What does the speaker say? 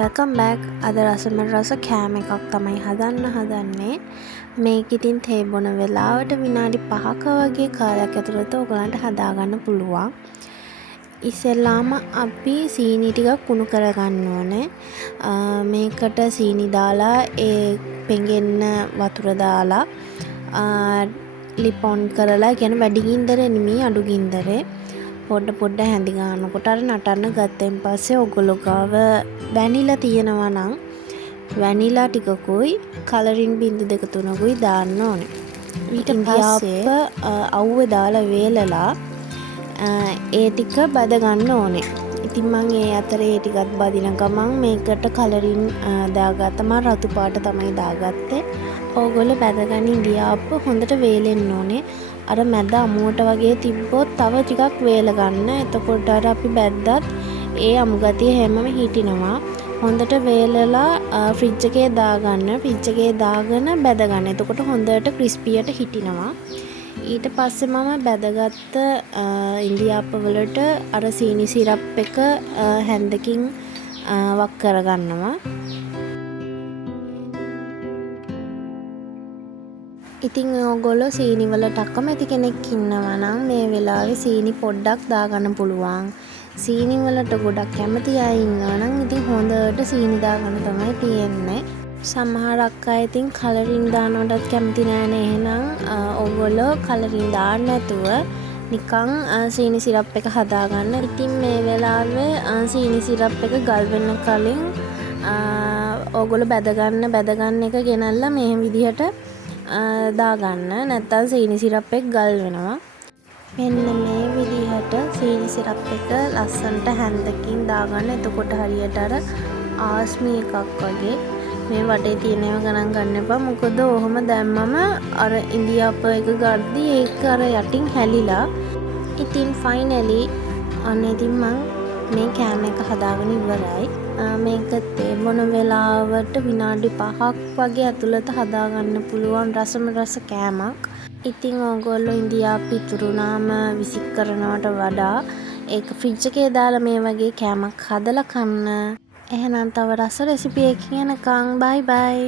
welcome back. අද රසමෙන් රස කෑම එකක් තමයි හදන්න හදන්නේ. මේක ඉතින් තේ බොන වෙලාවට විනාඩි 5ක වගේ කාලයක් ඇතුළත ඔයගලන්ට හදාගන්න පුළුවන්. ඉස්සෙල්ලාම අපි සීනි ටිකක් කුණු කරගන්න ඕනේ. මේකට සීනි දාලා ඒ පෙඟෙන්න වතුර දාලා ලිප් ඔන් කරලා කියන්නේ වැඩි ගින්දරේ නෙමෙයි අඩු ගින්දරේ පොඩ හැඳි ගන්නකොට අර නටන්න ගත්තෙන් පස්සේ ඔයගොල්ලෝ ගාව වැනිලා තියෙනවා නම් වැනිලා ටිකකුයි කලරින් බින්දු 2-3කුයි දාන්න ඕනේ. ඊට පස්සේ අවුවේ දාලා වේලලා ඒ ටික බද ගන්න ඕනේ. ඉතින් මම ඒ අතරේ ඒ ටිකත් බදින ගමන් මේකට කලරින් දාගත්ත මම රතු පාට තමයි දාගත්තේ. ඕගොල්ලෝ බදගන්න ඉඳියාප්ප හොඳට වේලෙන්න ඕනේ. අර මැද අමුවට වගේ තිබ්බොත් තව ටිකක් වේල ගන්න. එතකොට අර අපි බැද්දත් ඒ අමු ගතිය හැමම හිටිනවා. හොඳට වේලලා ෆ්‍රිජ් එකේ දාගන්න. ෆ්‍රිජ් එකේ දාගෙන බැද ගන්න. එතකොට හොඳට ක්‍රිස්පියට හිටිනවා. ඊට පස්සේ මම බැදගත්ත ඉන්දියාප්ප වලට අර සීනි සිරප් එක හැන්දකින් වක් කරගන්නවා. ඉතින් ඕගොල්ලෝ සීනි වලට අකමැති කෙනෙක් ඉන්නවා නම් මේ වෙලාවේ සීනි පොඩ්ඩක් දාගන්න පුළුවන්. සීනි වලට ගොඩක් කැමති අය ඉන්නවා නම් ඉතින් හොඳට සීනි දාගන්න තමයි තියෙන්නේ. සමහරක් අය ඉතින් කලරින් දානවටත් කැමති නෑනේ. එහෙනම් ඕගොල්ලෝ කලරින් දාන්න නැතුව නිකන් සීනි සිරප් එක හදාගන්න. ඉතින් මේ වෙලාවේ සීනි සිරප් එක ගල් වෙන්න කලින් ඕගොල්ලෝ බැදගන්න එක ගෙනල්ලා මේ විදිහට දාගන්න. නැත්තම් සීනි සිරප් එක ගල් වෙනවා. මෙන්න මේ විදිහට සීනි සිරප් එක ලස්සනට හැන්දකින් දාගන්න. එතකොට හරියට අර ආස්මි එකක් වගේ මේ වටේ තියෙනව ගණන් ගන්න එපා. මොකද ඔහොම දැම්මම අර ඉන්දියාප්ප එක ගද්දි ඒක අර යටින් හැලිලා. ඉතින් ෆයිනලි අන්න ඉතින් මම මේ කෑම එක හදාගෙන ඉවරයි. මේක තේ බොන වෙලාවට විනාඩි 5ක් වගේ ඇතුළත හදාගන්න පුළුවන් රස කෑමක්. ඉතින් ඕගොල්ලෝ ඉන්දියාප්ප ඉතුරුනාම විසික් කරනවට වඩා ඒක ෆ්‍රිජ් එකේ දාලා මේ වගේ කෑමක් හදලා කන්න. එහෙනම් තව රස රෙසිපි එකකින් එනකන් බයි බයි.